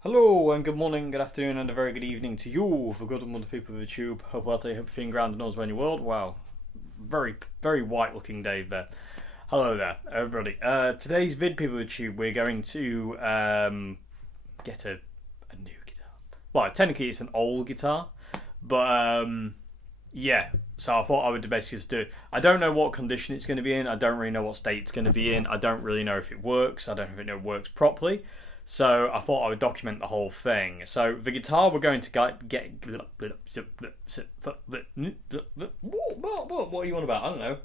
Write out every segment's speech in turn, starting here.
Hello and good morning, good afternoon and a very good evening to you for good and wonderful people of YouTube. Hope you're feeling ground and knows when your world. Wow, very white looking Dave there. Hello there everybody. Today's vid people of YouTube we're going to get a new guitar. Well, technically it's an old guitar, but yeah, so I thought I would basically just do it. I don't know what condition it's going to be in, I don't really know what state it's going to be in, I don't really know if it works, I don't know if it works properly. So I thought I would document the whole thing. So the guitar we're going to get. What are you on about? I don't know.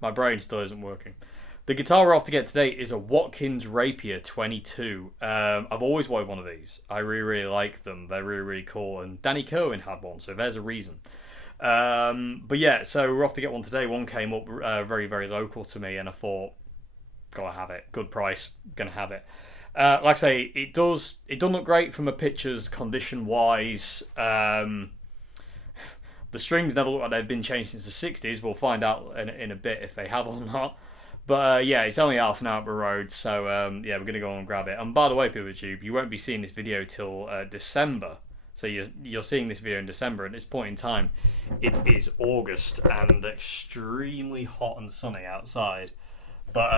My brain still isn't working. The guitar we're off to get today is a Watkins Rapier 22. I've always wanted one of these. I really like them. They're really cool. And Danny Kerwin had one, so there's a reason. But yeah, so we're off to get one today. One came up very local to me, and I thought, gotta have it. Good price. Gonna have it. Like I say, it doesn't look great from a pictures condition wise. The strings never look like they've been changed since the 60s. We'll find out in a bit if they have or not. But yeah, it's only half an hour up the road, so yeah, we're gonna go and grab it. And by the way, people of YouTube, you won't be seeing this video till December. So you're seeing this video in December. At this point in time, it is August and extremely hot and sunny outside. But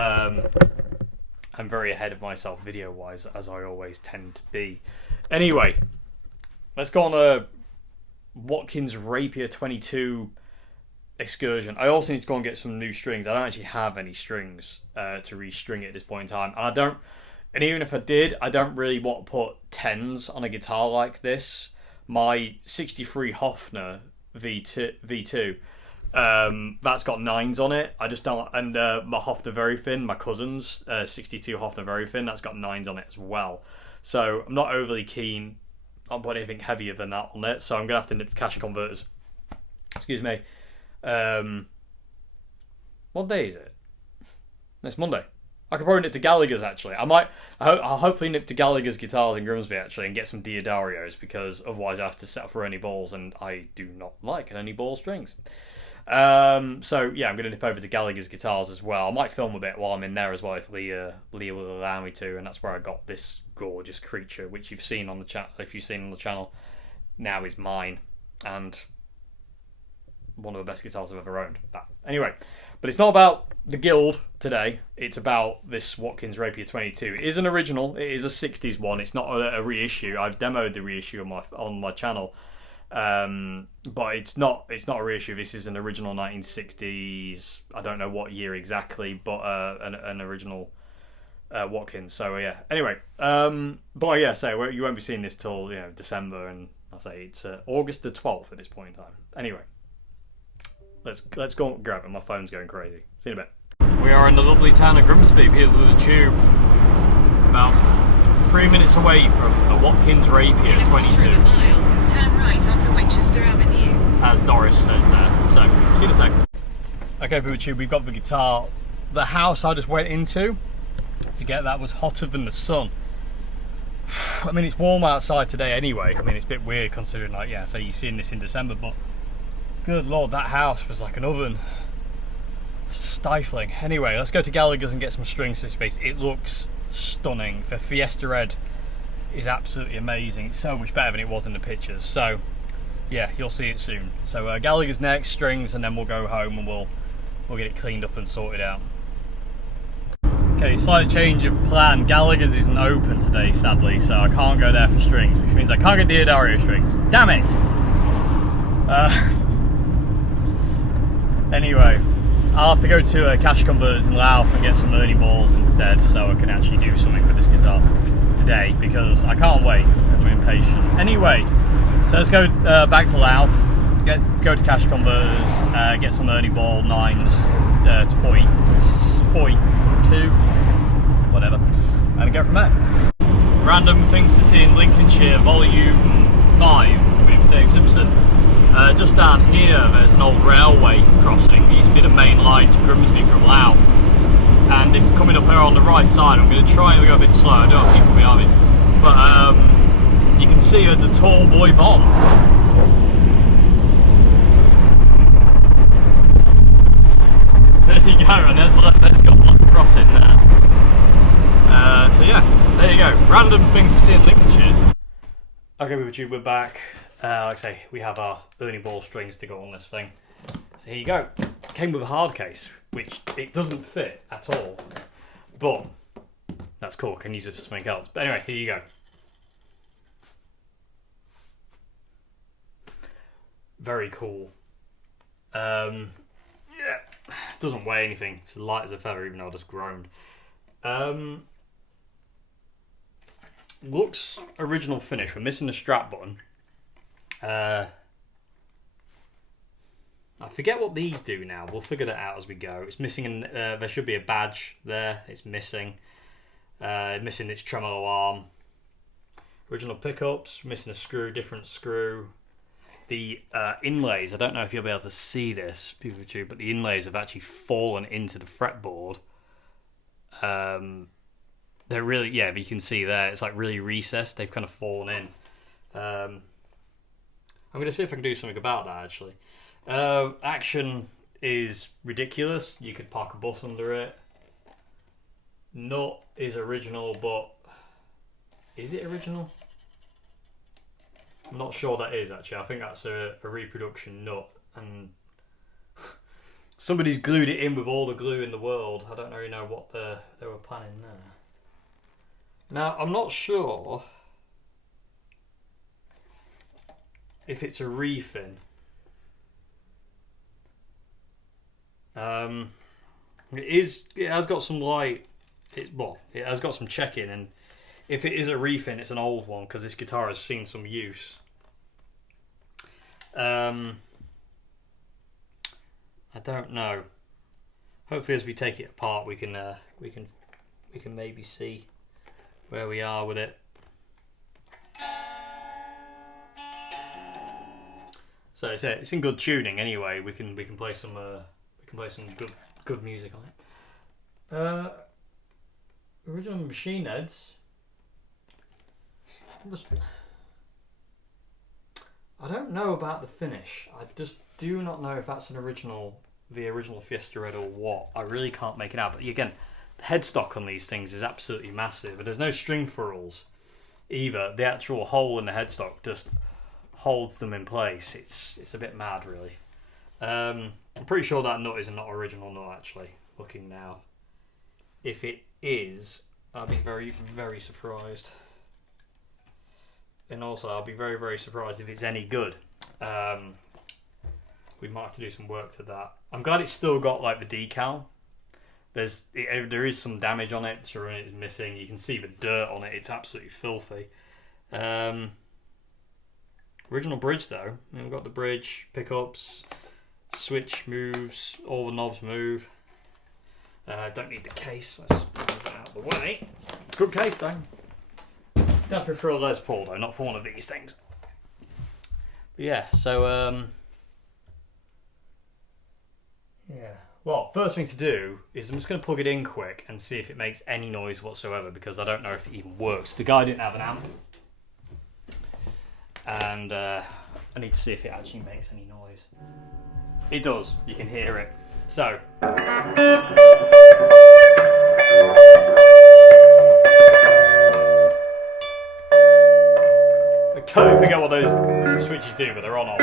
I'm very ahead of myself video-wise, as I always tend to be. Anyway, let's go on a Watkins Rapier 22 excursion. I also need to go and get some new strings. I don't actually have any strings to restring it at this point in time. And even if I did, I don't really want to put 10s on a guitar like this. My 63 Hofner V2 that's got 9s on it. I just don't, and my Hofner Very Thin, my cousin's 62 Hofner Very Thin, that's got 9s on it as well. So I'm not overly keen on putting anything heavier than that on it. So I'm gonna have to nip to cash converters. Excuse me. What day is it? It's Monday. I could probably nip to Gallagher's actually. I'll hopefully nip to Gallagher's Guitars in Grimsby actually and get some Diodarios, because otherwise I have to set up for Ernie balls and I do not like Ernie ball strings. So yeah, I'm going to nip over to Gallagher's Guitars as well. I might film a bit while I'm in there as well if Leah will allow me to, and that's where I got this gorgeous creature, which you've seen on the chat. If you've seen on the channel, now is mine and one of the best guitars I've ever owned. Anyway, but it's not about the guild today. It's about this Watkins Rapier 22. It is an original. It is a 60s one. It's not a reissue. I've demoed the reissue on my channel. But it's not a reissue. This is an original 1960s. I don't know what year exactly, but an original Watkins. So yeah. Anyway, but yeah, so you won't be seeing this till December, and I'll say it's August the 12th at this point in time. Anyway, let's go and grab it. My phone's going crazy. See you in a bit. We are in the lovely town of Grimsby, here with the tube, about 3 minutes away from the Watkins Rapier 22. Turn right onto Winchester Avenue, as Doris says there. So, see you in a sec. Okay, for YouTube, we've got the guitar. The house I just went into to get that was hotter than the sun. I mean, it's warm outside today anyway. I mean, it's a bit weird considering, like, yeah, so you're seeing this in December, but good lord, that house was like an oven. Stifling. Anyway, let's go to Gallagher's and get some strings to this space. It looks stunning. The Fiesta Red is absolutely amazing. It's so much better than it was in the pictures. So yeah, you'll see it soon. So Gallagher's next, strings, and then we'll go home and we'll get it cleaned up and sorted out. Okay, slight change of plan. Gallagher's isn't open today, sadly, so I can't go there for strings, which means I can't get Diodario strings. Damn it! Anyway, I'll have to go to Cash Converters in Louth and get some Ernie balls instead, so I can actually do something with this guitar today, because I can't wait, because I'm impatient. Anyway, so let's go back to Louth, go to Cash Converters, get some Ernie ball 9s to 42, whatever, and go from there. Random things to see in Lincolnshire, Volume 5 with Dave Simpson. Just down here, there's an old railway crossing. It used to be the main line to Grimsby from Louth. And if coming up here on the right side, I'm going to try and go a bit slow. I don't have people behind me. But you can see there's a tall boy bomb. There you go, and there's got black crossing there. So yeah, there you go. Random things to see in Lincolnshire. Okay, we're back. Like I say, we have our Ernie Ball strings to go on this thing. So here you go. Came with a hard case, which it doesn't fit at all. But that's cool. Can use it for something else. But anyway, here you go. Very cool. Yeah, doesn't weigh anything. It's light as a feather, even though I just groaned. Looks original finish. We're missing the strap button. I forget what these do now. We'll figure that out as we go. It's missing. There should be a badge there. It's missing. Missing its tremolo arm. Original pickups. Missing a screw. Different screw. The inlays. I don't know if you'll be able to see this, but the inlays have actually fallen into the fretboard. They're really, yeah, but you can see there, it's like really recessed. They've kind of fallen in. I'm going to see if I can do something about that, actually. Action is ridiculous. You could park a bus under it. Nut is original, but is it original? I'm not sure that is, actually. I think that's a reproduction nut, and somebody's glued it in with all the glue in the world. I don't really know what they were planning there. Now, I'm not sure if it's a refin. It has got some light. It has got some checking, and if it is a refin, it's an old one because this guitar has seen some use. I don't know. Hopefully, as we take it apart, we can maybe see where we are with it. So it's in good tuning anyway. We can play some good music on it. Original machine heads. I don't know about the finish. I just do not know if that's the original Fiesta Red or what. I really can't make it out. But again, the headstock on these things is absolutely massive. But there's no string furls either. The actual hole in the headstock just holds them in place. It's a bit mad, really. I'm pretty sure that nut is not original nut, actually, looking now. If it is, I'll be very, very surprised. And also, I'll be very, very surprised if it's any good. We might have to do some work to that. I'm glad it's still got like the decal. There is some damage on it. So it's missing. You can see the dirt on it. It's absolutely filthy. Original bridge though. We've got the bridge, pickups, switch moves, all the knobs move. Don't need the case. Let's move that out of the way. Good case though. Definitely for a Les Paul though, not for one of these things. But yeah, so yeah. Well, first thing to do is I'm just going to plug it in quick and see if it makes any noise whatsoever, because I don't know if it even works. The guy didn't have an amp, and I need to see if it actually makes any noise. It does. You can hear it. So. I totally forget what those switches do, but they're on off.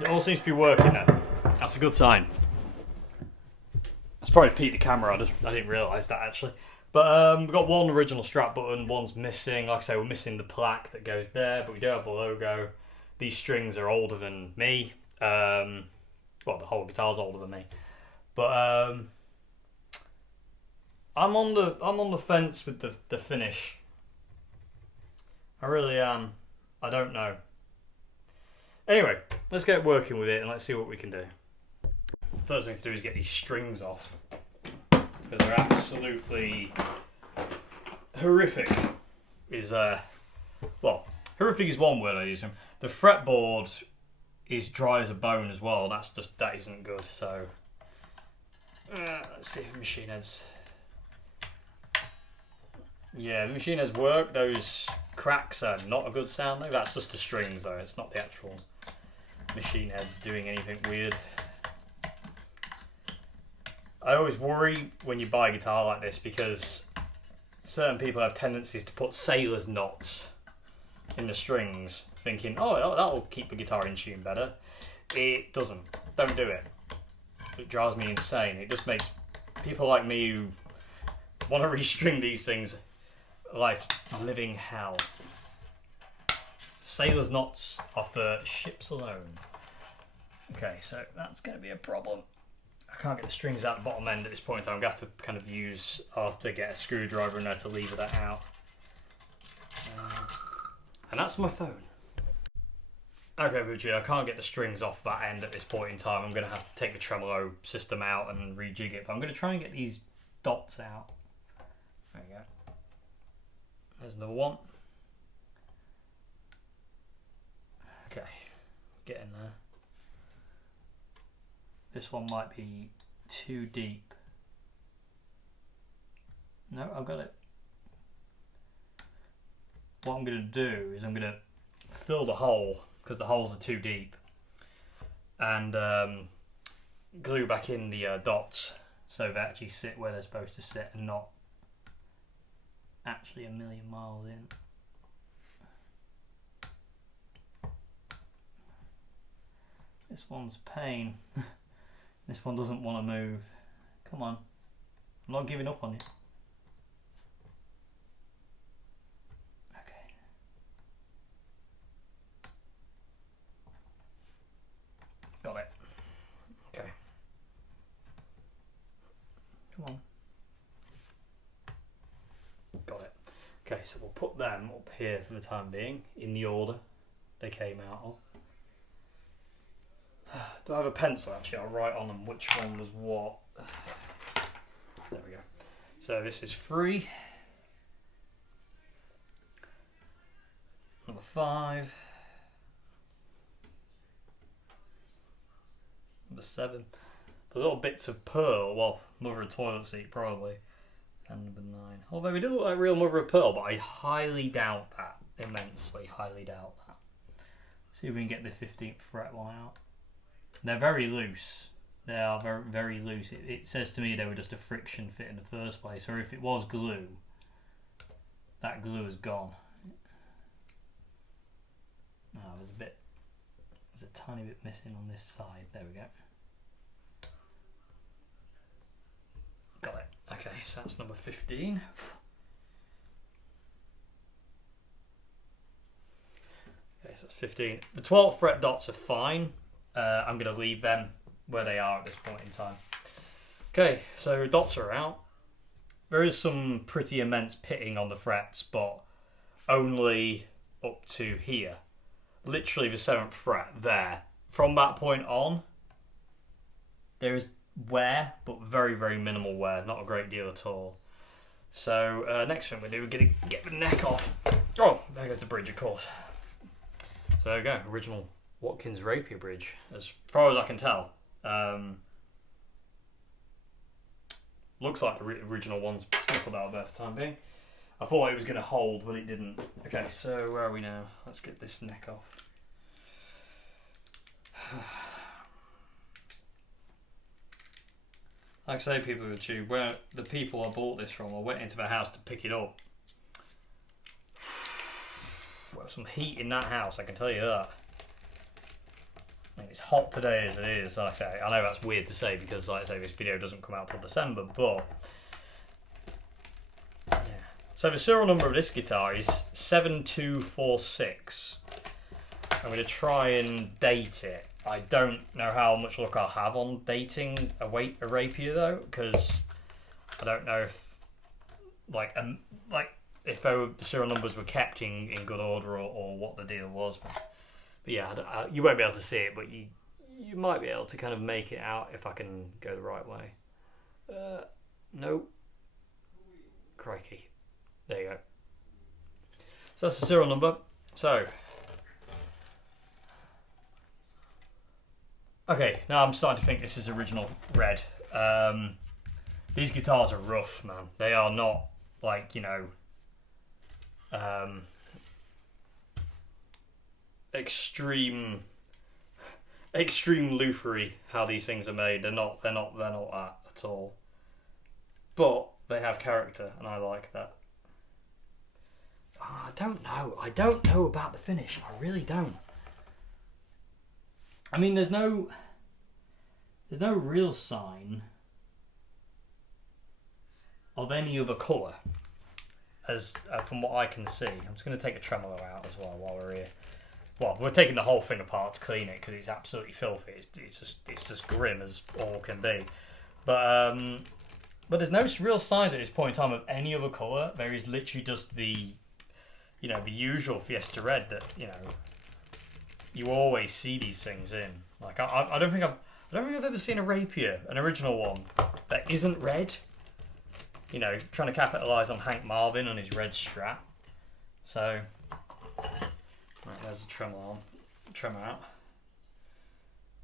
It all seems to be working now. That's a good sign. That's probably peaked the camera. I didn't realise that actually. But we've got one original strap button. One's missing. Like I say, we're missing the plaque that goes there, but we do have the logo. These strings are older than me. Well, the whole guitar's older than me. But I'm on the fence with the finish. I really am. I don't know. Anyway, let's get working with it and let's see what we can do. First thing to do is get these strings off, because they're absolutely horrific. Horrific is one word I use them. The fretboard is dry as a bone as well. That isn't good. So let's see if the machine heads. Yeah, the machine heads work. Those cracks are not a good sound though. That's just the strings though. It's not the actual machine heads doing anything weird. I always worry when you buy a guitar like this because certain people have tendencies to put sailor's knots in the strings, thinking, oh, that'll keep the guitar in tune better. It doesn't. Don't do it. It drives me insane. It just makes people like me who want to restring these things life living hell. Sailor's knots are for ships alone. Okay, so that's going to be a problem. I can't get the strings out the bottom end at this point in time. I'm going to have to kind of use, I'll have to get a screwdriver in there to lever that out. And that's my phone. Okay, Bucci, I can't get the strings off that end at this point in time. I'm going to have to take the tremolo system out and rejig it. But I'm going to try and get these dots out. There you go. There's another one. Okay, getting there. This one might be too deep. No, I've got it. What I'm going to do is I'm going to fill the hole, because the holes are too deep, and glue back in the dots so they actually sit where they're supposed to sit and not actually a million miles in. This one's a pain. This one doesn't want to move. Come on. I'm not giving up on you. Okay. Got it. Okay. Come on. Got it. Okay, so we'll put them up here for the time being, in the order they came out of. Do I have a pencil actually? I'll write on them which one was what. There we go. So this is 3. Number 5. Number 7. The little bits of pearl, well, mother of toilet seat probably. And number 9. Although they do look like real mother of pearl, but I highly doubt that. Immensely, highly doubt that. See if we can get the 15th fret one out. They're very loose. They are very, very loose. It says to me they were just a friction fit in the first place, or if it was glue, that glue is gone. Oh, there's a tiny bit missing on this side. There we go. Got it. Okay, so that's number 15. Okay, so that's 15. The 12th fret dots are fine. I'm going to leave them where they are at this point in time. Okay, so dots are out. There is some pretty immense pitting on the frets, but only up to here. Literally the 7th fret there. From that point on, there is wear, but very, very minimal wear. Not a great deal at all. So next thing we do, we're going to get the neck off. Oh, there goes the bridge, of course. So there we go, original Watkins Rapier bridge, as far as I can tell. Looks like the original one's put out there for the time being. I thought it was going to hold, but it didn't. Okay, so where are we now? Let's get this neck off. Like I say, people with tube, where the people I bought this from, I went into their house to pick it up. Well, some heat in that house, I can tell you that. I mean, it's hot today as it is. Like I say, I know that's weird to say because, like I say, this video doesn't come out till December, but yeah. So the serial number of this guitar is 7246. I'm going to try and date it. I don't know how much luck I'll have on dating a Rapier though, because I don't know if if the serial numbers were kept in good order or what the deal was. But yeah, you won't be able to see it, but you might be able to kind of make it out if I can go the right way. No. Crikey. There you go. So that's the serial number. So, okay, now I'm starting to think this is original red. These guitars are rough, man. They are not like, you know, extreme loofery how these things are made. They're not that at all. But they have character, and I like that. I don't know. I don't know about the finish. I really don't. I mean, there's no real sign of any other colour, as from what I can see. I'm just going to take a tremolo out as well while we're here. Well, we're taking the whole thing apart to clean it because it's absolutely filthy. It's just grim as all can be. But there's no real signs at this point in time of any other colour. There is literally just the usual Fiesta Red that you always see these things in. Like I don't think I've ever seen a Rapier, an original one, that isn't red. Trying to capitalise on Hank Marvin on his red strap. So, right, there's a tremor out.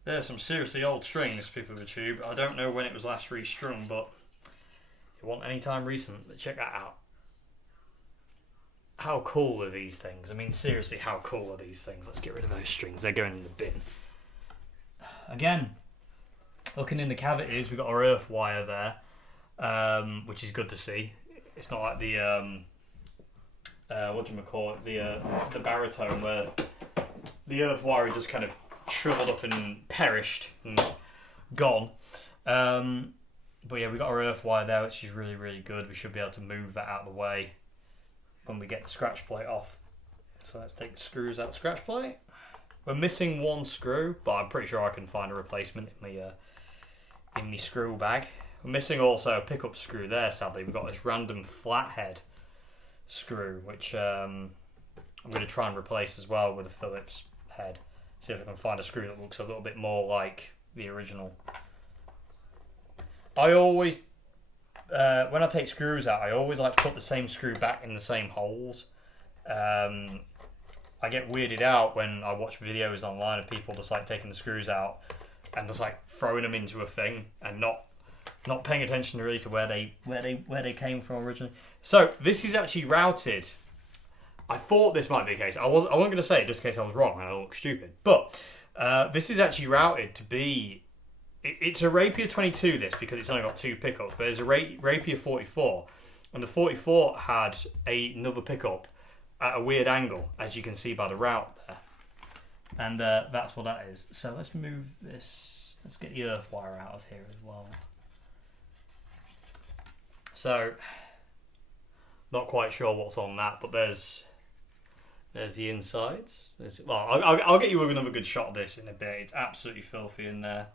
There's some seriously old strings, people of the tube. I don't know when it was last restrung, but if you want any time recent, check that out. How cool are these things? I mean, seriously, how cool are these things? Let's get rid of those strings. They're going in the bin. Again, looking in the cavities, we've got our earth wire there, which is good to see. It's not like the the baritone where the earth wire just kind of shriveled up and perished and gone. But yeah, we've got our earth wire there, which is really, really good. We should be able to move that out of the way when we get the scratch plate off. So let's take the screws out of the scratch plate. We're missing one screw, but I'm pretty sure I can find a replacement in my screw bag. We're missing also a pickup screw there, sadly. We've got this random flathead screw, which I'm going to try and replace as well with a Phillips head. See if I can find a screw that looks a little bit more like the original. I always, when I take screws out, I always like to put the same screw back in the same holes. I get weirded out when I watch videos online of people just like taking the screws out and just like throwing them into a thing and not paying attention really to where they came from originally. So this is actually routed. I thought this might be the case. I wasn't going to say it just in case I was wrong and I look stupid. But this is actually routed to be. It's a Rapier 22 this because it's only got two pickups, but there's a Rapier 44, and the 44 had another pickup at a weird angle, as you can see by the route there, and that's what that is. So let's move this. Let's get the earth wire out of here as well. So, not quite sure what's on that, but there's the insides. I'll get you another good shot of this in a bit. It's absolutely filthy in there.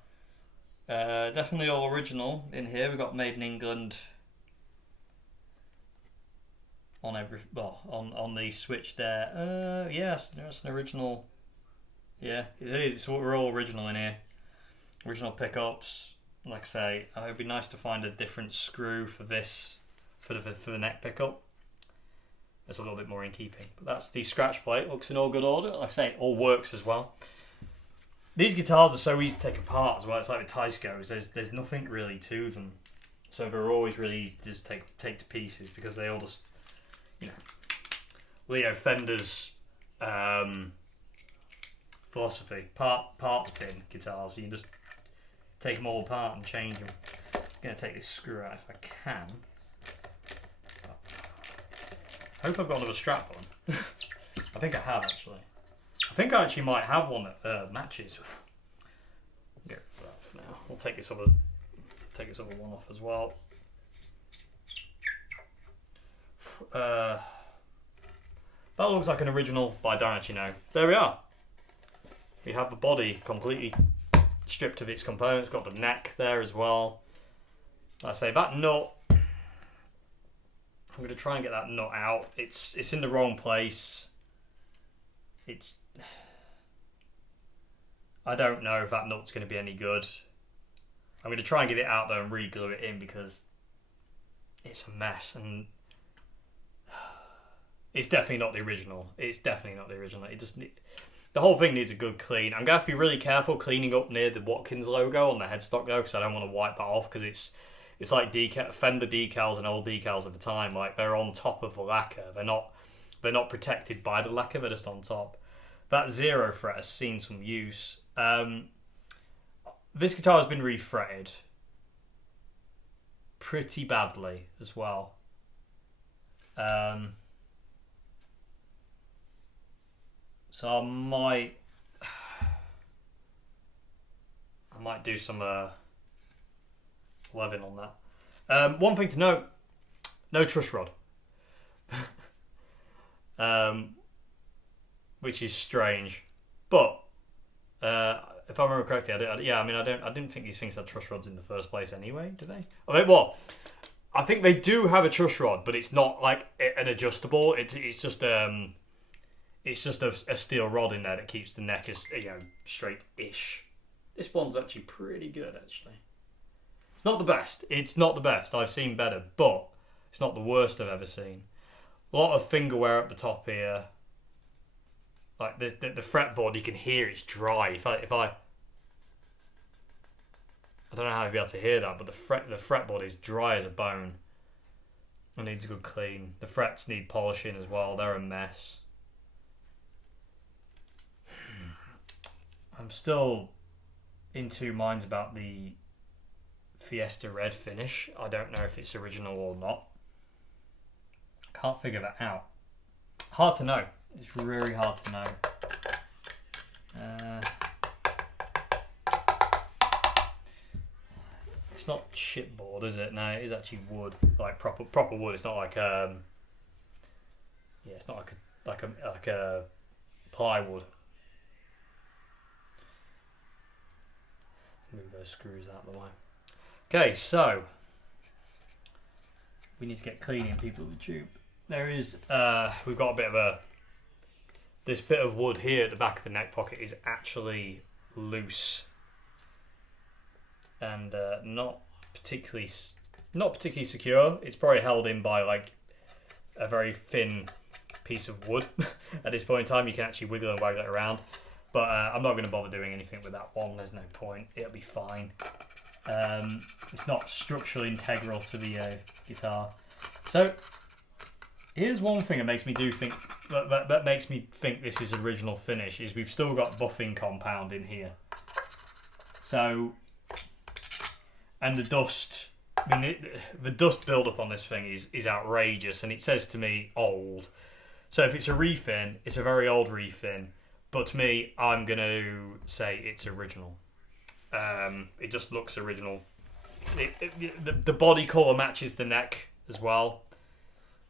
Definitely all original in here. We've got Made in England on the switch there. Yes, that's an original. Yeah, it is. So we're all original in here. Original pickups. Like I say, it'd be nice to find a different screw for this, for the neck pickup. It's a little bit more in keeping. But that's the scratch plate. Looks in all good order. Like I say, it all works as well. These guitars are so easy to take apart as well. It's like the Tyscos. There's nothing really to them, so they're always really easy to just take to pieces because they all just, Leo Fender's philosophy. Parts bin guitars. So you can just take them all apart and change them. I'm going to take this screw out if I can. I hope I've got another strap on. I think I have actually. I think I actually might have one that matches. Get rid of that for now. We'll take this other one off as well. That looks like an original, but I don't actually know. There we are. We have the body completely stripped of its components. Got the neck there as well. Like I say, that nut. I'm going to try and get that nut out. It's in the wrong place. I don't know if that nut's going to be any good. I'm going to try and get it out there and re-glue it in because it's a mess and it's definitely not the original. The whole thing needs a good clean. I'm going to have to be really careful cleaning up near the Watkins logo on the headstock though because I don't want to wipe that off because it's like Fender decals and old decals at the time. Like they're on top of the lacquer. They're not protected by the lacquer. They're just on top. That zero fret has seen some use. This guitar has been refretted. pretty badly as well. So I might do some leaven on that. One thing to note, no truss rod. Which is strange. But if I remember correctly, I didn't think these things had truss rods in the first place anyway, do they? I think they do have a truss rod, but it's not like an adjustable. It's just a steel rod in there that keeps the neck as straight-ish. This one's actually pretty good, actually. It's not the best. I've seen better, but it's not the worst I've ever seen. A lot of finger wear up the top here. Like the fretboard, you can hear it's dry. If I don't know how you'll be able to hear that, but the fretboard is dry as a bone. It needs a good clean. The frets need polishing as well. They're a mess. I'm still in two minds about the Fiesta Red finish. I don't know if it's original or not. Can't figure that out. Hard to know. It's really hard to know. It's not chipboard, is it? No, it is actually wood, like proper wood. It's not like it's not like a plywood. Move those screws out of the way. Okay, so we need to get cleaning people of the tube. There is we've got a bit of this bit of wood here at the back of the neck pocket is actually loose and not particularly secure. It's probably held in by like a very thin piece of wood. At this point in time, you can actually wiggle and waggle it around. But I'm not going to bother doing anything with that one. There's no point. It'll be fine. It's not structurally integral to the guitar. So here's one thing that makes me that makes me think this is original finish is we've still got buffing compound in here. So, and the dust. I mean, the dust buildup on this thing is outrageous, and it says to me old. So if it's a refin, it's a very old refin. But to me, I'm going to say it's original. It just looks original. The body colour matches the neck as well.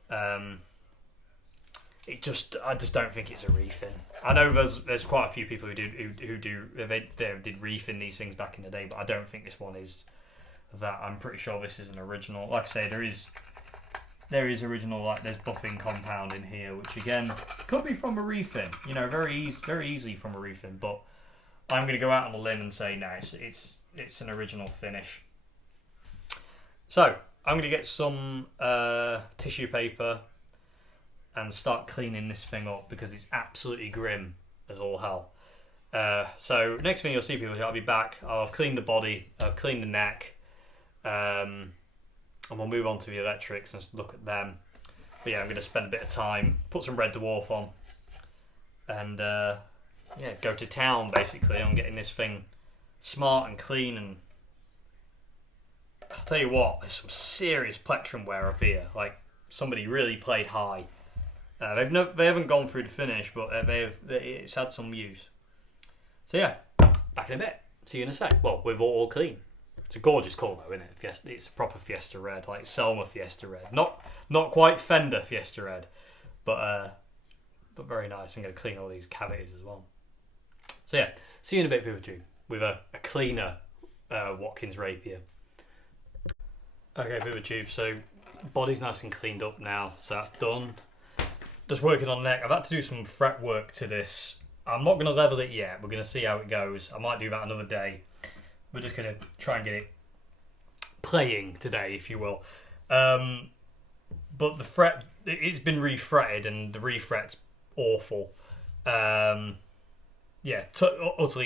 I just don't think it's a refin. I know there's quite a few people who did refin these things back in the day, but I don't think this one is that. I'm pretty sure this is an original. Like I say, there is original, like there's buffing compound in here, which again could be from a refin. Very easily from a refin. But I'm going to go out on a limb and say no, it's an original finish. So I'm going to get some tissue paper and start cleaning this thing up because it's absolutely grim as all hell. So next thing you'll see, people, I'll be back. I've cleaned the body, I've cleaned the neck. And we'll move on to the electrics and look at them. But yeah, I'm going to spend a bit of time, put some Red Dwarf on, and go to town basically on getting this thing smart and clean. And I'll tell you what, there's some serious plectrum wear up here. Like somebody really played high. They haven't gone through the finish, but it's had some use. So yeah, back in a bit. See you in a sec. Well, we're all clean. It's a gorgeous colour though, isn't it? Fiesta, it's a proper Fiesta Red, like Selma Fiesta Red. Not quite Fender Fiesta Red, but very nice. I'm going to clean all these cavities as well. So yeah, see you in a bit, people too, with a cleaner Watkins Rapier. Okay, people tube. So body's nice and cleaned up now, so that's done. Just working on neck. I've had to do some fret work to this. I'm not going to level it yet. We're going to see how it goes. I might do that another day. We're just going to try and get it playing today, if you will. But the fret, it's been refretted, and the refret's awful. Utterly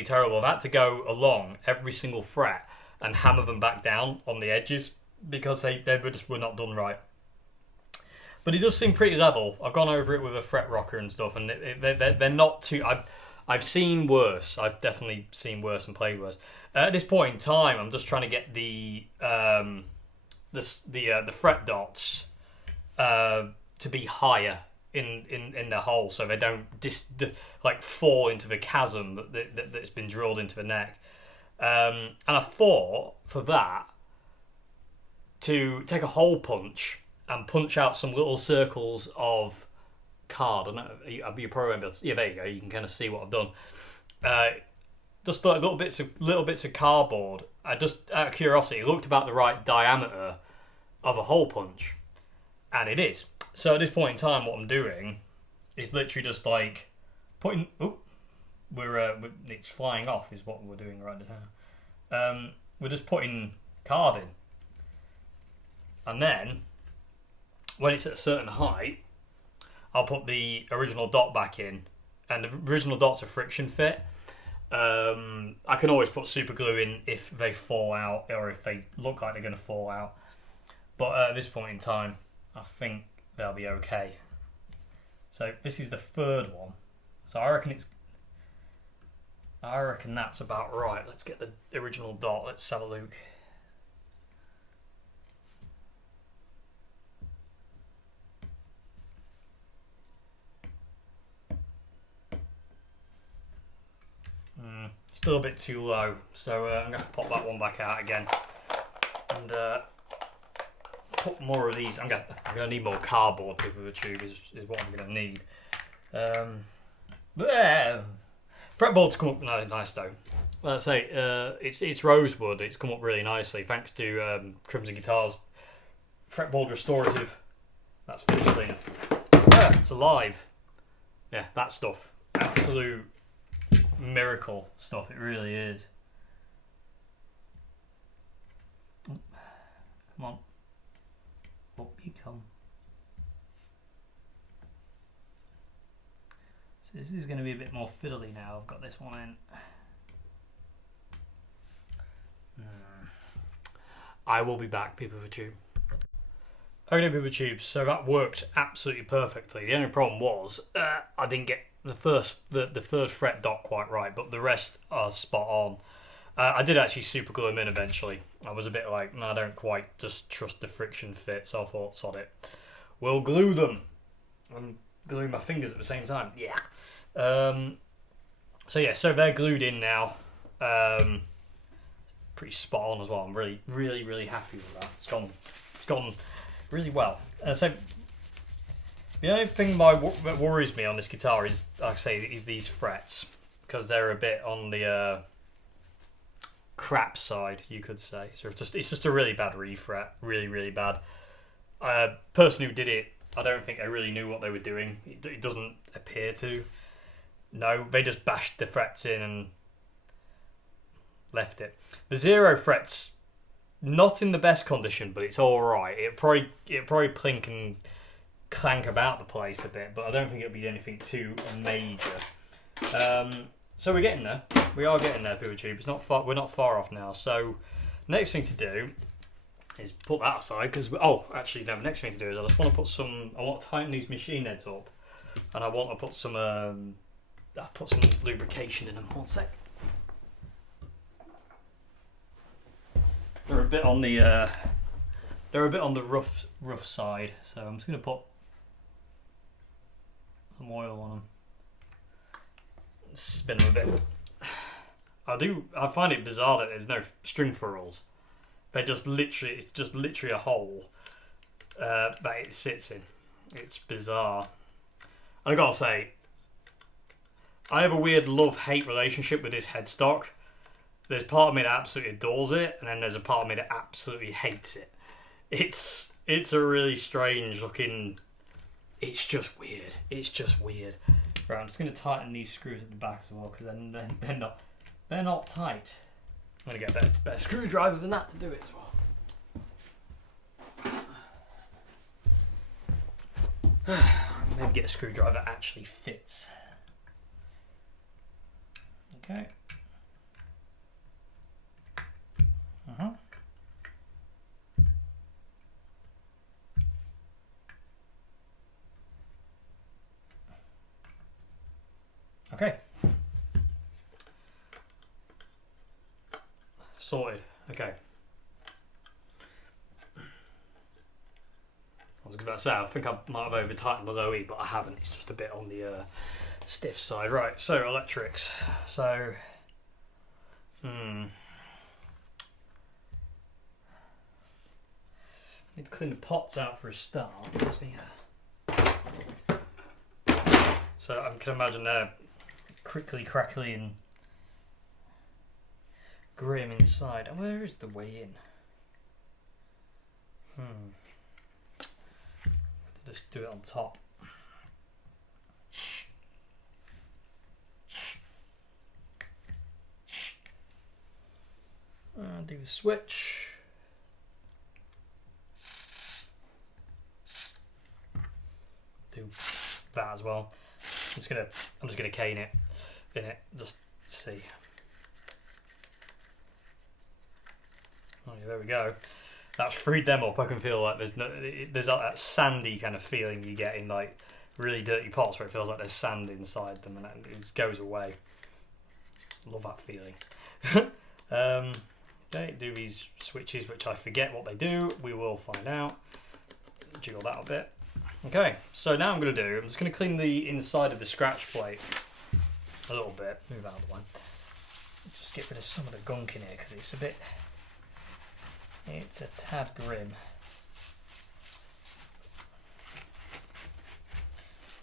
terrible. I've had to go along every single fret and hammer them back down on the edges because they were not done right. But it does seem pretty level. I've gone over it with a fret rocker and stuff, and they're not too... I've seen worse. I've definitely seen worse and played worse. At this point in time, I'm just trying to get the the fret dots to be higher in the hole, so they don't like fall into the chasm that's been drilled into the neck. And I thought for that to take a hole punch and punch out some little circles of card. I don't know, you probably won't be able to, yeah, there you go. You can kind of see what I've done. Just like little bits of cardboard. I just out of curiosity looked about the right diameter of a hole punch, and it is. So at this point in time, what I'm doing is literally just like putting. Oh, it's flying off. Is what we're doing right now. We're just putting card in, and then when it's at a certain height, I'll put the original dot back in, and the original dot's a friction fit. I can always put super glue in if they fall out or if they look like they're going to fall out. But at this point in time, I think they'll be okay. So this is the third one. So I reckon that's about right. Let's get the original dot. Let's have a look. Still a bit too low, so I'm going to have to pop that one back out again and put more of these. I'm going to need more cardboard. People with a tube is what I'm going to need. Fretboard's come up nice though. Let's say it's rosewood. It's come up really nicely thanks to Crimson Guitars fretboard restorative. That's finished cleaner. Yeah, it's alive. Yeah, that stuff. Absolute miracle stuff. It really is. Come on. Up you come. So this is going to be a bit more fiddly now. I've got this one in. I will be back, people of a tube. Okay, people of tubes. So that worked absolutely perfectly. The only problem was I didn't get the first fret dot quite right, but the rest are spot on. I did actually super glue them in eventually. I was a bit like, no, I don't quite just trust the friction fit, so I thought, sod it. We'll glue them. I'm gluing my fingers at the same time. Yeah. So they're glued in now. Pretty spot on as well. I'm really happy with that. It's gone really well. So the only thing that worries me on this guitar is, like I say, is these frets, because they're a bit on the crap side, you could say. So it's just a really bad refret, really bad. Person who did it, I don't think they really knew what they were doing. It doesn't appear to. No, they just bashed the frets in and left it. The zero frets, not in the best condition, but it's all right. It probably plink and clank about the place a bit, but I don't think it'll be anything too major. So we're getting there. We are getting there, people tube. It's not far. We're not far off now. So next thing to do is put that aside because the next thing to do is I just want to I want to tighten these machine heads up, and I want to put some lubrication in them. One sec. They're a bit on the rough side, so I'm just going to put some oil on them. Spin them a bit. I find it bizarre that there's no string furrows. It's just literally a hole that it sits in. It's bizarre. And I gotta say, I have a weird love-hate relationship with this headstock. There's part of me that absolutely adores it, and then there's a part of me that absolutely hates it. It's a really strange looking. It's just weird. Right, I'm just going to tighten these screws at the back as well because they're not tight. I'm going to get a better screwdriver than that to do it as well. Maybe get a screwdriver that actually fits. Okay. Okay. Sorted. Okay. was about to say, I think I might have over tightened the low E, but I haven't. It's just a bit on the stiff side. Right, so electrics. So, need to clean the pots out for a start. So I can imagine they're crickly, crackly, and grim inside. And where is the way in? Just do it on top. Do the switch. Do that as well. I'm just gonna cane it in it. Just see. Oh, yeah, there we go. That's freed them up. I can feel like there's like that sandy kind of feeling you get in like really dirty pots where it feels like there's sand inside them and it goes away. Love that feeling. Okay, do these switches, which I forget what they do. We will find out. Jiggle that a bit. Okay, so now I'm just going to clean the inside of the scratch plate a little bit. Move out of the one. Just get rid of some of the gunk in here because it's a tad grim.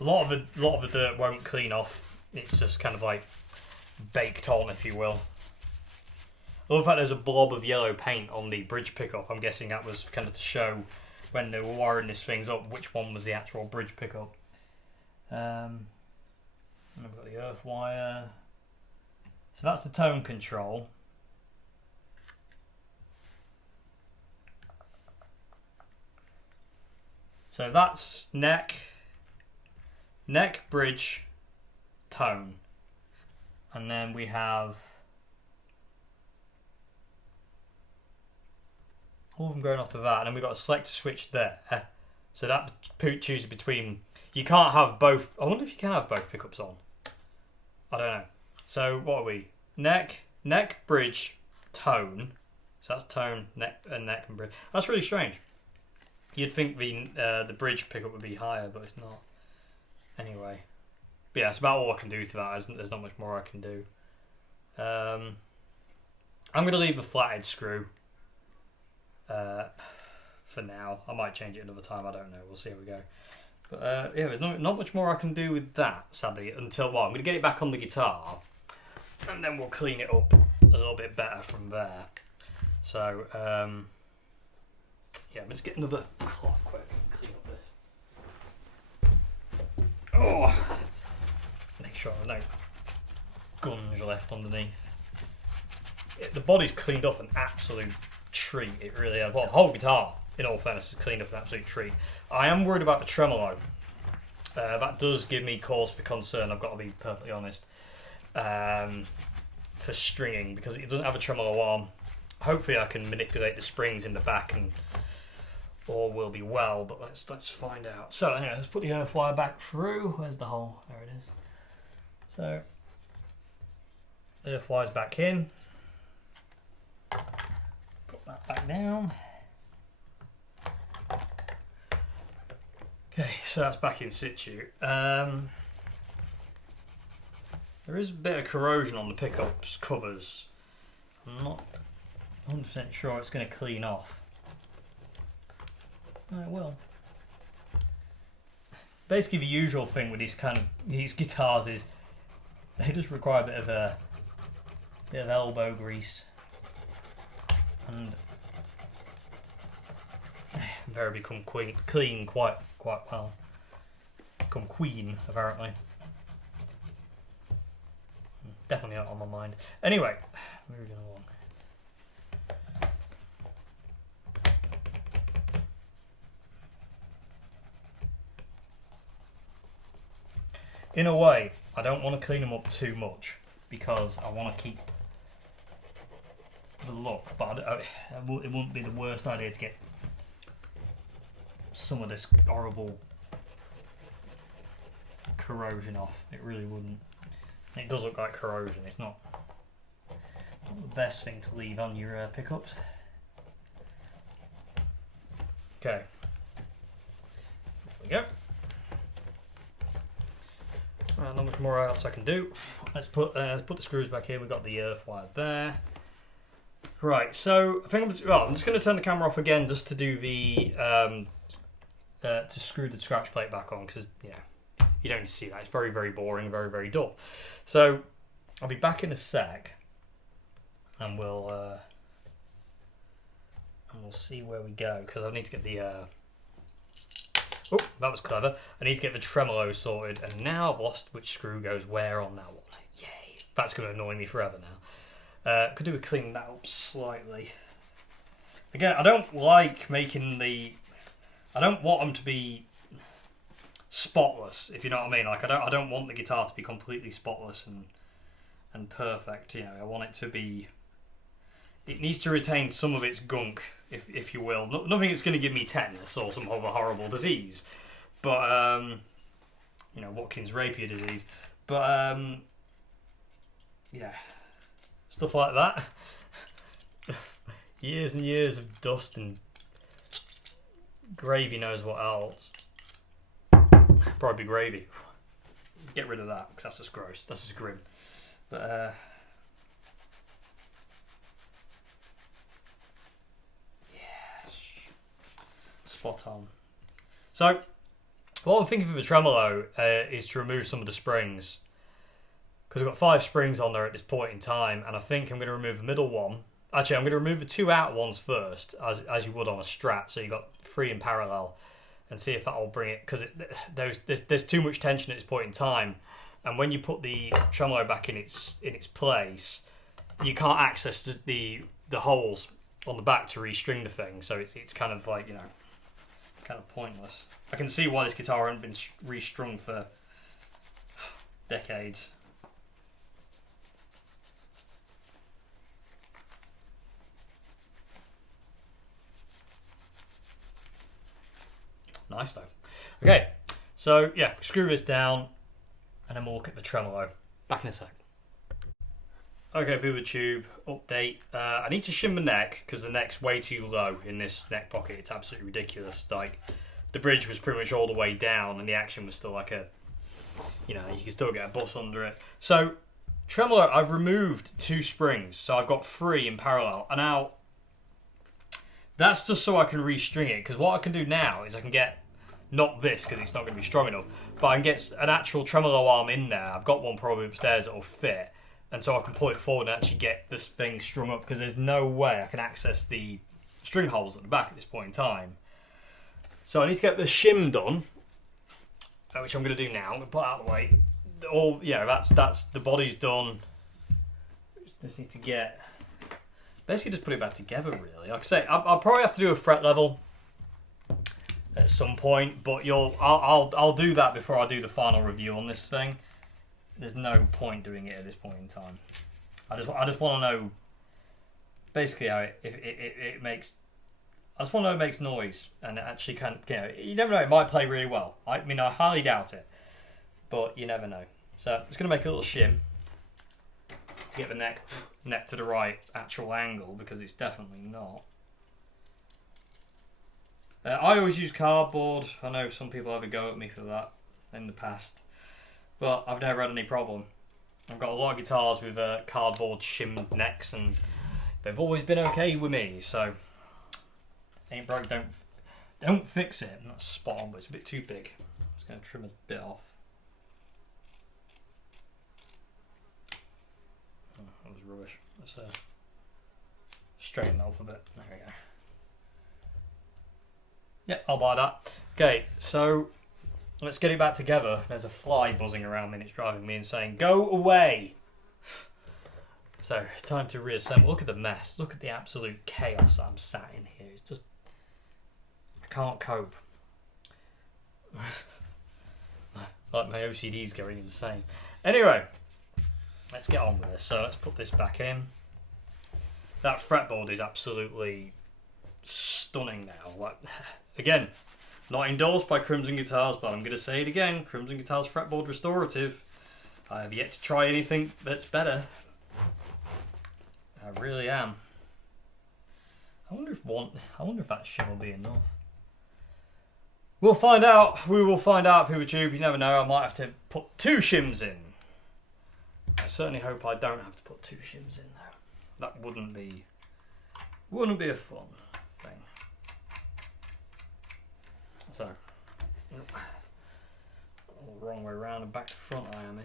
A lot of the dirt won't clean off. It's just kind of like baked on, if you will. I love that there's a blob of yellow paint on the bridge pickup. I'm guessing that was kind of to show when they were wiring this things up which one was the actual bridge pickup. And I've got the earth wire. So that's the tone control. So that's neck, bridge, tone. And then we have all of them going off to that. And then we've got a selector switch there. So that chooses between... You can't have both... I wonder if you can have both pickups on. I don't know. So what are we? Neck, bridge, tone. So that's tone, neck, and bridge. That's really strange. You'd think the bridge pickup would be higher, but it's not. Anyway. But yeah, it's about all I can do to that. There's not much more I can do. I'm going to leave the flathead screw for now. I might change it another time. I don't know. We'll see how we go. But yeah, there's not much more I can do with that, sadly, until, I'm going to get it back on the guitar, and then we'll clean it up a little bit better from there. So, yeah, let's get another cloth quick and clean up this. Oh! Make sure there's no gunge left underneath. The body's cleaned up an absolute treat. It really is. Well, the whole guitar, in all fairness, is cleaned up an absolute treat. I am worried about the tremolo. That does give me cause for concern, I've got to be perfectly honest. For stringing, because it doesn't have a tremolo arm. Hopefully I can manipulate the springs in the back and all will be well, but let's find out. So anyway, let's put the earth wire back through. Where's the hole? There it is. So earth wire's back in. Put that back down. Okay, so that's back in situ. There is a bit of corrosion on the pickups covers. I'm not 100% sure it's going to clean off. Oh, it will. Basically, the usual thing with these guitars is they just require a bit of elbow grease, and very become clean quite well. Become queen apparently. Definitely not on my mind. Anyway, moving along. In a way, I don't want to clean them up too much because I want to keep the look, but it wouldn't be the worst idea to get some of this horrible corrosion off. It really wouldn't. It does look like corrosion. It's not the best thing to leave on your pickups. Okay. we go. Not much more else I can do. Let's put the screws back in. We've got the earth wire there. Right, so I think I'm just going to turn the camera off again just to do the to screw the scratch plate back on, because you don't need to see that. It's very, very boring, very, very dull. So I'll be back in a sec, and we'll see where we go, because I need to get the oh, that was clever. I need to get the tremolo sorted, and now I've lost which screw goes where on that one. Yay! That's going to annoy me forever now. Could do with cleaning that up slightly. Again, I don't like making the... I don't want them to be spotless, if you know what I mean. Like, I don't want the guitar to be completely spotless and perfect. You know, I want it to be... It needs to retain some of its gunk, if you will. Nothing that's going to give me tetanus or some other horrible disease. But, you know, Watkins Rapier disease. But, yeah. Stuff like that. Years and years of dust and gravy knows what else. Probably gravy. Get rid of that, because that's just gross. That's just grim. But, spot on. So, what I'm thinking for the tremolo is to remove some of the springs, because I've got 5 springs on there at this point in time, and I think I'm going to remove the middle one. Actually, I'm going to remove the 2 out ones first, as you would on a Strat, so you've got 3 in parallel, and see if that will bring it, because there's too much tension at this point in time, and when you put the tremolo back in its place, you can't access the holes on the back to restring the thing, so it's kind of like, you know, kind of pointless. I can see why this guitar hasn't been restrung for decades. Nice though. Okay, so yeah, screw this down and then we'll look at the tremolo. Back in a sec. Okay, Boober Tube update. I need to shim the neck because the neck's way too low in this neck pocket. It's absolutely ridiculous. Like, the bridge was pretty much all the way down and the action was still like a, you know, you can still get a bus under it. So, tremolo, I've removed 2 springs. So I've got 3 in parallel. And now, that's just so I can restring it. Because what I can do now is I can get, not this because it's not going to be strong enough, but I can get an actual tremolo arm in there. I've got one probably upstairs that will fit. And so I can pull it forward and actually get this thing strung up, because there's no way I can access the string holes at the back at this point in time. So I need to get the shim done, which I'm going to do now. I'm going to put it out of the way. All, yeah, that's the body's done. Just need to get, basically just put it back together really. Like I say, I'll probably have to do a fret level at some point, but I'll do that before I do the final review on this thing. There's no point doing it at this point in time. I just want to know basically how it makes. I just want to know it makes noise, and it actually can. You know, you never know. It might play really well. I mean, I highly doubt it, but you never know. So I'm just gonna make a little shim to get the neck to the right actual angle, because it's definitely not. I always use cardboard. I know some people have a go at me for that in the past. But I've never had any problem. I've got a lot of guitars with cardboard shim necks, and they've always been okay with me. So, ain't broke, don't fix it. That's spot on, but it's a bit too big. It's going to trim a bit off. Oh, that was rubbish. Let's straighten that up a bit. There we go. Yeah, I'll buy that. Okay, so let's get it back together. There's a fly buzzing around me and it's driving me insane. Go away! So, time to reassemble. Look at the mess. Look at the absolute chaos that I'm sat in here. It's just, I can't cope. Like my OCD's going insane. Anyway, let's get on with this. So let's put this back in. That fretboard is absolutely stunning now. Like, again, not endorsed by Crimson Guitars, but I'm going to say it again. Crimson Guitars Fretboard Restorative. I have yet to try anything that's better. I really am. I wonder if that shim will be enough. We'll find out. We will find out, PeopleTube. You never know. I might have to put 2 shims in. I certainly hope I don't have to put 2 shims in there. That wouldn't be a fun thing. So, all the wrong way around and back to front I am here.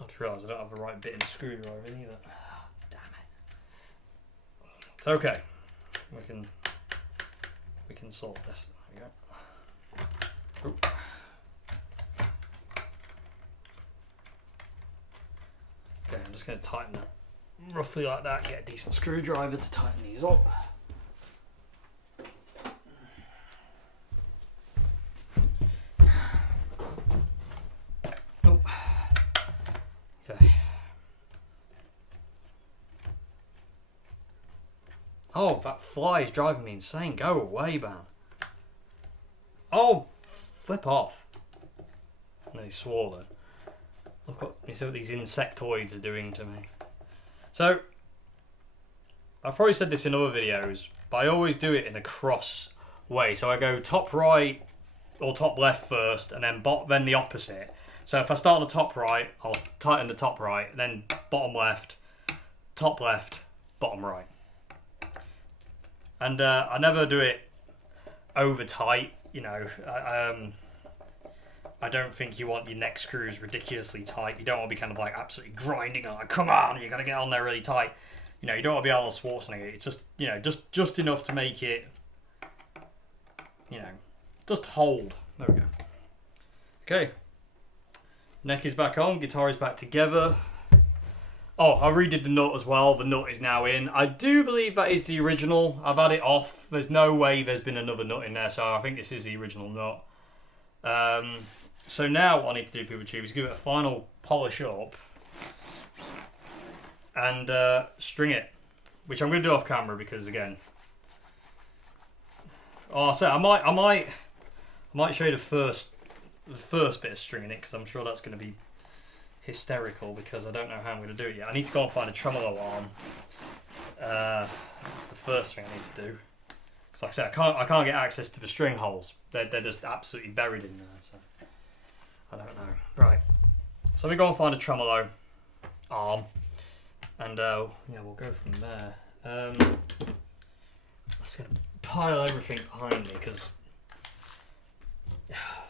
I just realised I don't have the right bit in the screwdriver either. Damn it. It's okay. We can sort this. There we go. Oop. Okay, I'm just going to tighten that roughly like that. Get a decent screwdriver to tighten these up. Oh. Okay. Oh, that fly is driving me insane. Go away, man. Oh, flip off. And they swallow. Look what these insectoids are doing to me. So, I've probably said this in other videos, but I always do it in a cross way. So I go top right or top left first, and then the opposite. So if I start on the top right, I'll tighten the top right, and then bottom left, top left, bottom right. And I never do it over tight, you know. I don't think you want your neck screws ridiculously tight. You don't want to be kind of like absolutely grinding on. Like, come on, you got to get on there really tight. You know, you don't want to be Arnold Schwarzenegger. It's just, you know, just enough to make it, you know, just hold. There we go. Okay. Neck is back on. Guitar is back together. Oh, I redid the nut as well. The nut is now in. I do believe that is the original. I've had it off. There's no way there's been another nut in there, so I think this is the original nut. So now what I need to do, PeopleTube, is give it a final polish up and string it, which I'm going to do off camera because, again, I might show you the first bit of stringing it because I'm sure that's going to be hysterical because I don't know how I'm going to do it yet. I need to go and find a tremolo arm. That's the first thing I need to do. Because like I said, I can't get access to the string holes. They're just absolutely buried in there. So I don't know. Right. So we go and find a tremolo arm, and yeah, we'll go from there. I'm just going to pile everything behind me because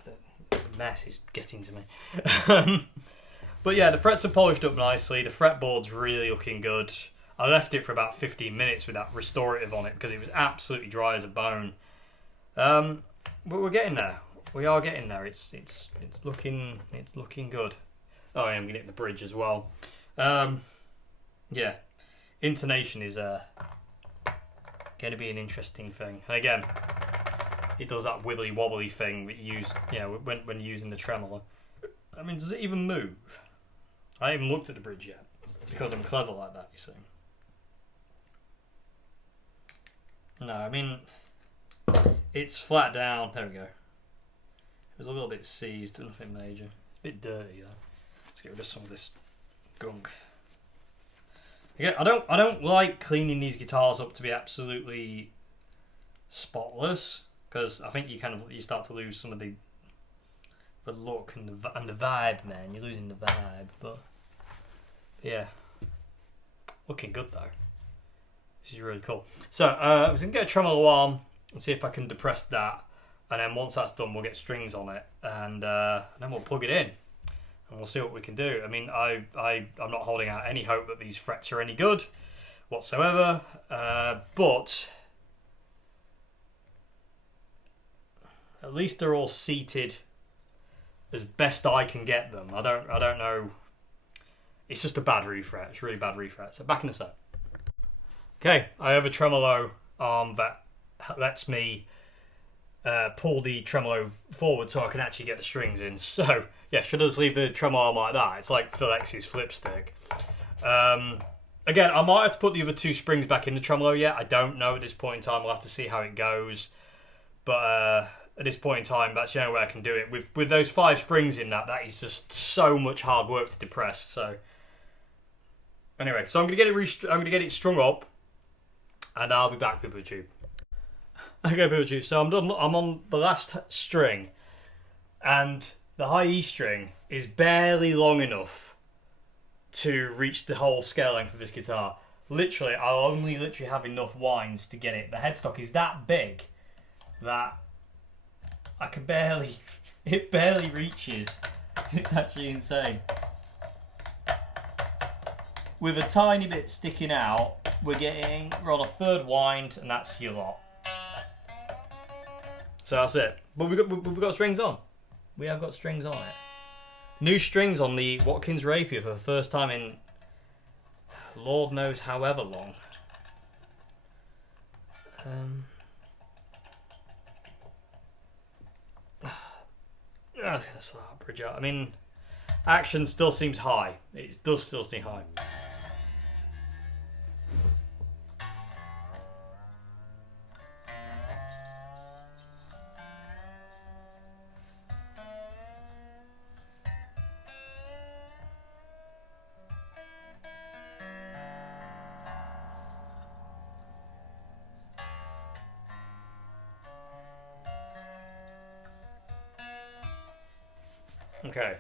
the mess is getting to me. But yeah, the frets are polished up nicely. The fretboard's really looking good. I left it for about 15 minutes with that restorative on it because it was absolutely dry as a bone. But we're getting there. We are getting there. It's looking good. Oh, yeah, I'm getting the bridge as well. Yeah, intonation is going to be an interesting thing. And again, it does that wibbly wobbly thing that you use, you know, when using the tremolo. I mean, does it even move? I haven't even looked at the bridge yet because I'm clever like that, you see. No, I mean, it's flat down. There we go. It was a little bit seized, nothing major. It's a bit dirty though. Let's get rid of some of this gunk. Again, I don't like cleaning these guitars up to be absolutely spotless because I think you start to lose some of the look and the vibe, man. You're losing the vibe, but yeah, looking good though. This is really cool. So I was gonna get a tremolo arm and see if I can depress that, and then once that's done, we'll get strings on it, and then we'll plug it in, and we'll see what we can do. I mean, I'm not holding out any hope that these frets are any good whatsoever, but at least they're all seated as best I can get them. I don't know. It's just a bad refret. It's really bad refret. So back in a sec. Okay, I have a tremolo arm that lets me pull the tremolo forward so I can actually get the strings in. So yeah, should I just leave the tremolo arm like that? It's like Phil X's flip stick. Again, I might have to put the other 2 springs back in the tremolo yet. I don't know at this point in time. We'll have to see how it goes. But at this point in time, that's the only way I can do it. With those 5 springs in that is just so much hard work to depress. So anyway, so I'm gonna get it strung up, and I'll be back with PeopleTube. Okay, People Chief, so I'm done. I'm on the last string, and the high E string is barely long enough to reach the whole scale length of this guitar. Literally, I'll only literally have enough winds to get it. The headstock is that big that I can barely, it barely reaches. It's actually insane. With a tiny bit sticking out, we're on a third wind, and that's your lot. So that's it. But we've got strings on. We have got strings on it. New strings on the Watkins Rapier for the first time in Lord knows however long. Let's slow that bridge out. I mean, action still seems high. It does still seem high. Okay.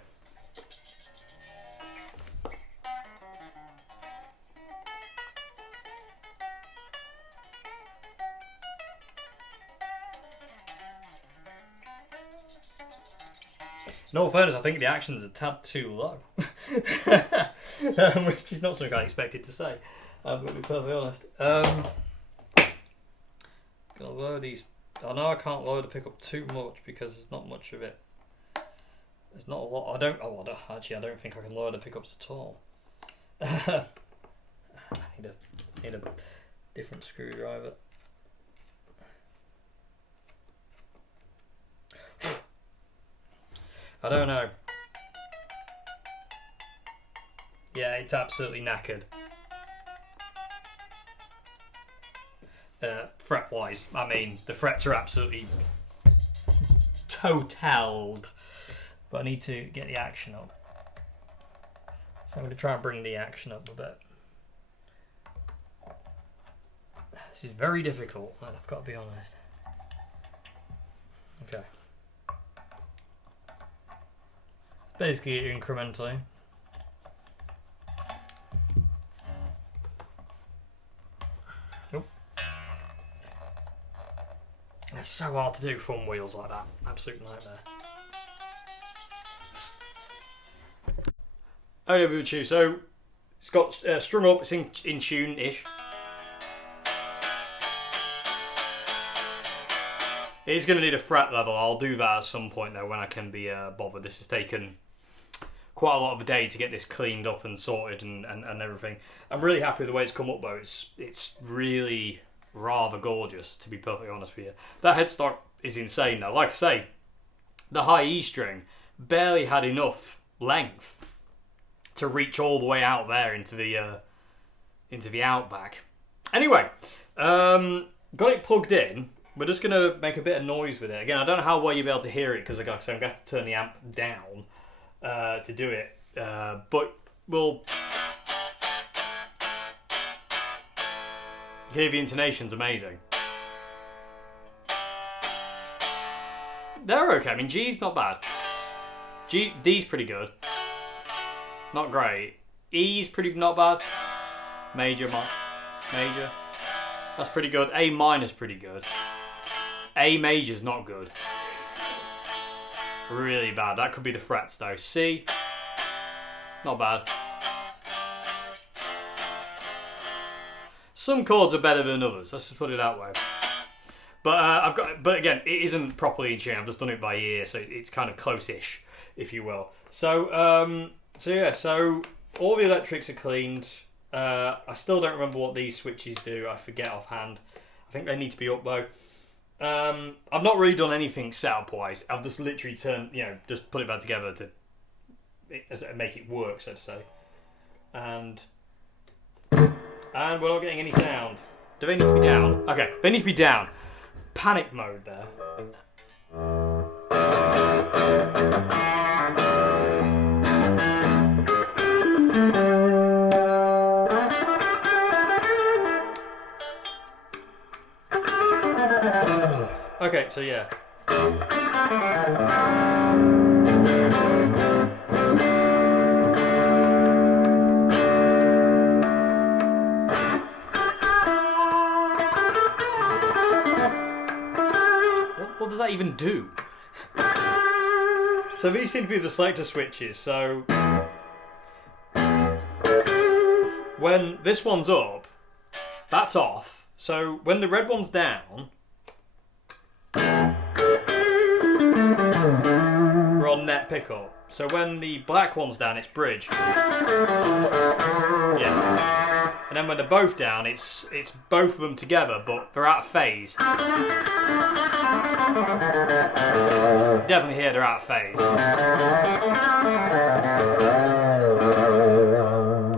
In all fairness, I think the action's a tad too low. Which is not something I expected to say. I'm going to be perfectly honest. Gonna lower these. I know I can't lower the pickup too much because there's not much of it. There's not a lot. I don't think I can lower the pickups at all. I need a different screwdriver. I don't know. Yeah, it's absolutely knackered. Fret wise, I mean, the frets are absolutely totaled. But I need to get the action up. So I'm going to try and bring the action up a bit. This is very difficult, I've got to be honest. Okay. Basically incrementally. Nope. It's so hard to do front wheels like that. Absolute nightmare. Okay, Boochu. So it's got strung up. It's in tune-ish. It's going to need a fret level. I'll do that at some point though when I can be bothered. This has taken quite a lot of a day to get this cleaned up and sorted and everything. I'm really happy with the way it's come up though. It's really rather gorgeous, to be perfectly honest with you. That headstock is insane now. Like I say, the high E string barely had enough length to reach all the way out there into the outback. Anyway, got it plugged in. We're just going to make a bit of noise with it. Again, I don't know how well you'll be able to hear it because I'm going to have to turn the amp down to do it. But we'll... You can hear the intonation's amazing. They're okay. I mean, G's not bad. D's pretty good. Not great. E's pretty not bad. Major. That's pretty good. A minor's pretty good. A major's not good. Really bad. That could be the frets though. C, not bad. Some chords are better than others. Let's just put it that way. But But again, it isn't properly in tune. I've just done it by ear, so it's kind of close-ish, if you will. So all the electrics are cleaned. I still don't remember what these switches do. I forget offhand. I think they need to be up though. I've not really done anything setup wise. I've just literally just put it back together to make it work, so to say. And we're not getting any sound. Do they need to be down? Okay, they need to be down. Panic mode there. Okay, so yeah. What does that even do? So these seem to be the selector switches, so when this one's up, that's off. So when the red one's down, we're on net pickup. So when the black one's down, it's bridge. Yeah. And then when they're both down, it's both of them together, but they're out of phase. Definitely here they're out of phase.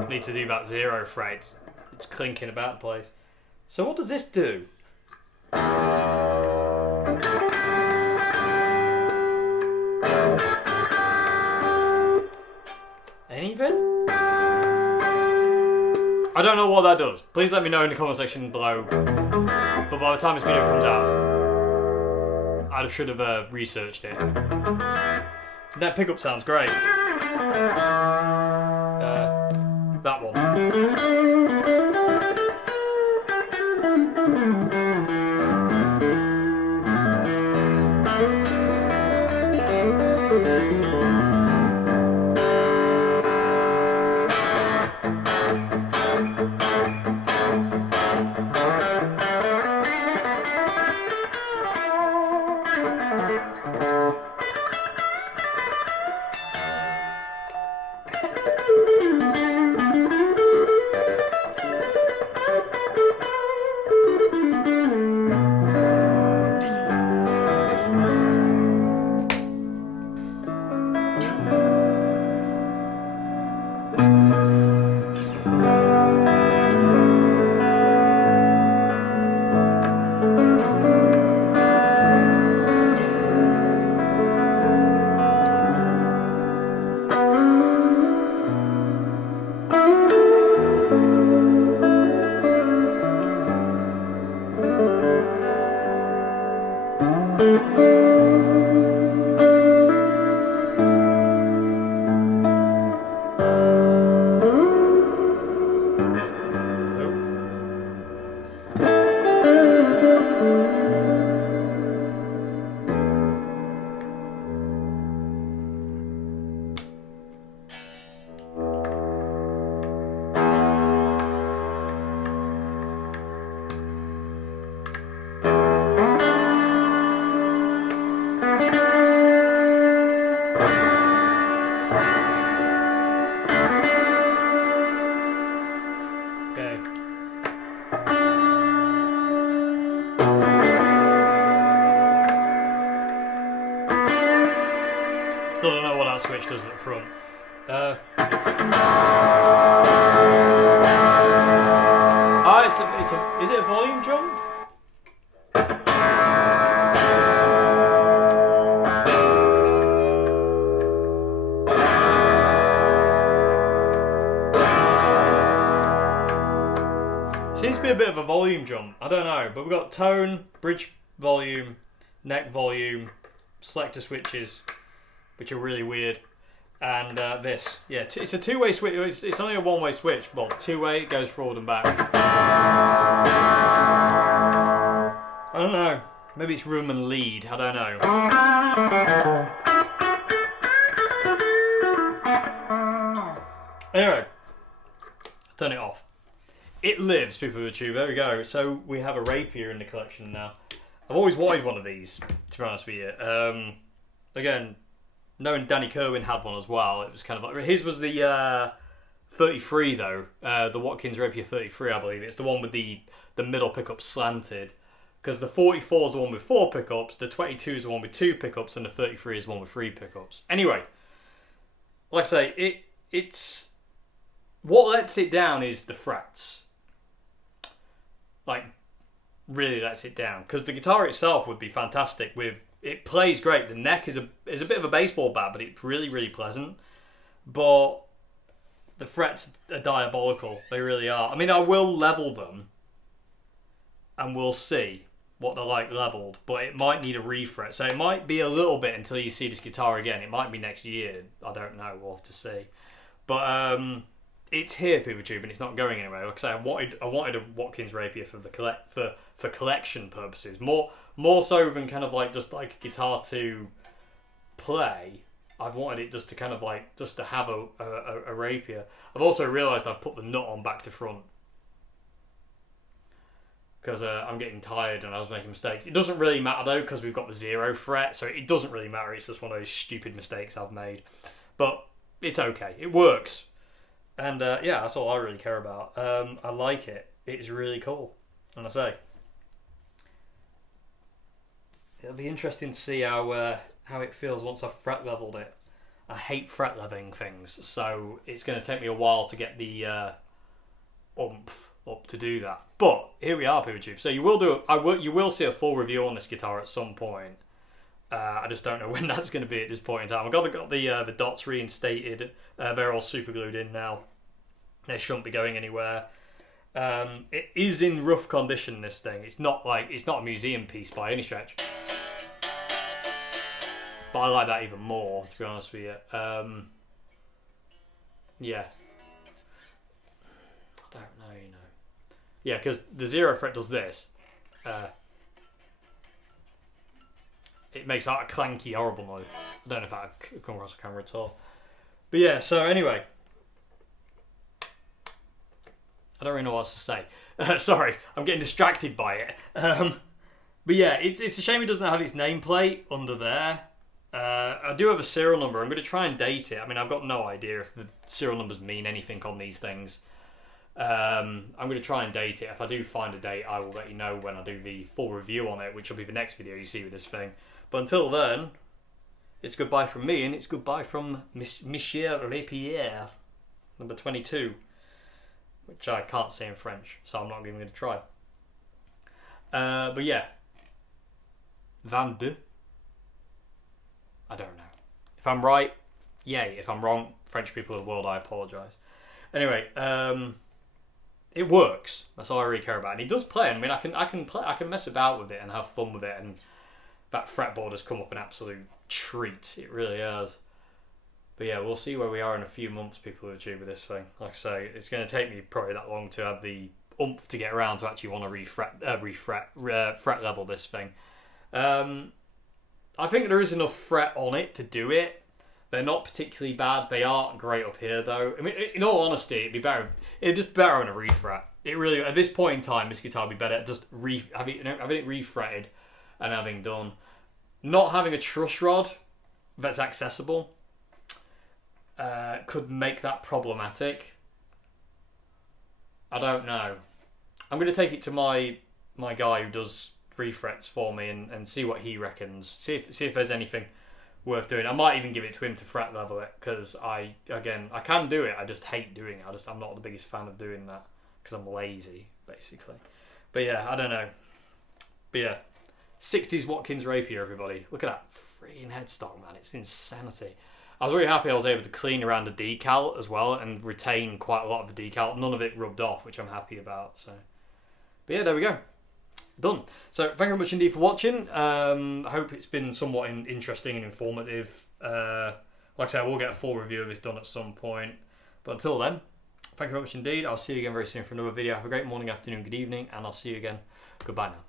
Need to do that 0 fret. It's clinking about the place. So what does this do? Anything? I don't know what that does. Please let me know in the comment section below. But by the time this video comes out, I should have researched it. Net pickup sounds great. That one. Still don't know what that switch does at the front. Is it a volume jump? Seems to be a bit of a volume jump. I don't know, but we've got tone, bridge volume, neck volume, selector switches, which are really weird, and this. Yeah, it's a two-way switch. It's only a one-way switch, but two-way, it goes forward and back. I don't know. Maybe it's room and lead. I don't know. Anyway, let's turn it off. It lives, people of YouTube. There we go. So we have a Rapier in the collection now. I've always wanted one of these, to be honest with you. Again, knowing Danny Kerwin had one as well, it was kind of like... His was the 33, though. The Watkins Rapier 33, I believe. It's the one with the middle pickup slanted. Because the 44 is the one with 4 pickups, the 22 is the one with 2 pickups, and the 33 is the one with 3 pickups. Anyway, like I say, it's... What lets it down is the frets. Like, really lets it down. Because the guitar itself would be fantastic with... It plays great. The neck is a bit of a baseball bat, but it's really, really pleasant. But the frets are diabolical. They really are. I mean, I will level them, and we'll see. what they're like leveled, but it might need a refret. So it might be a little bit until you see this guitar again. It might be next year. I don't know. We'll have to see. But it's here, PeopleTube, and it's not going anywhere. Like I say, I wanted a Watkins Rapier for the for collection purposes, more so than kind of like just like a guitar to play. I've wanted it just to kind of like just to have a rapier. I've also realised I've put the nut on back to front because I'm getting tired and I was making mistakes. It doesn't really matter though because we've got the 0 fret, so it doesn't really matter. It's just one of those stupid mistakes I've made, but it's okay. It works, and yeah, that's all I really care about. I like it. It's really cool, and I say it'll be interesting to see how it feels once I've fret leveled it. I hate fret leveling things, so it's going to take me a while to get the oomph up to do that. But here we are, PeopleTube. So you will see a full review on this guitar at some point. I just don't know when that's going to be at this point in time. I've got the dots reinstated. They're all super glued in now. They shouldn't be going anywhere. It is in rough condition. This thing. It's not a museum piece by any stretch. But I like that even more, to be honest with you. Yeah. I don't know, you know. Yeah, because the 0 fret does this. It makes that a clanky, horrible noise. I don't know if that could come across the camera at all. But yeah, so anyway. I don't really know what else to say. Sorry, I'm getting distracted by it. But yeah, it's a shame it doesn't have its nameplate under there. I do have a serial number. I'm going to try and date it. I mean, I've got no idea if the serial numbers mean anything on these things. I'm going to try and date it. If I do find a date, I will let you know when I do the full review on it, which will be the next video you see with this thing. But until then, it's goodbye from me, and it's goodbye from Monsieur Rapier, number 22, which I can't say in French, so I'm not even going to try. But yeah, 22. I don't know. If I'm right, yay. If I'm wrong, French people of the world, I apologise. Anyway, it works. That's all I really care about, and it does play. I mean, I can mess about with it and have fun with it, and that fretboard has come up an absolute treat. It really has. But yeah, we'll see where we are in a few months, people who achieve with this thing. Like I say, it's going to take me probably that long to have the oomph to get around to actually want to fret level this thing. I think there is enough fret on it to do it. They're not particularly bad. They aren't great up here, though. I mean, in all honesty, it'd be better. It'd just be better on a refret. It really, at this point in time, this guitar would be better at just having it refretted and having done. Not having a truss rod that's accessible could make that problematic. I don't know. I'm going to take it to my guy who does refrets for me and see what he reckons. See if there's anything worth doing. I might even give it to him to fret level it, because I can do it. I just hate doing it. I'm not the biggest fan of doing that because I'm lazy, basically. But yeah, I don't know. But yeah, 60s Watkins Rapier, everybody. Look at that freaking headstock, man. It's insanity. I was really happy I was able to clean around the decal as well and retain quite a lot of the decal. None of it rubbed off, which I'm happy about. So, but yeah, there we go. Done. So thank you very much indeed for watching. I hope it's been somewhat interesting and informative. Like I say, I will get a full review of this done at some point. But until then, thank you very much indeed. I'll see you again very soon for another video. Have a great morning, afternoon, good evening, and I'll see you again. Goodbye now.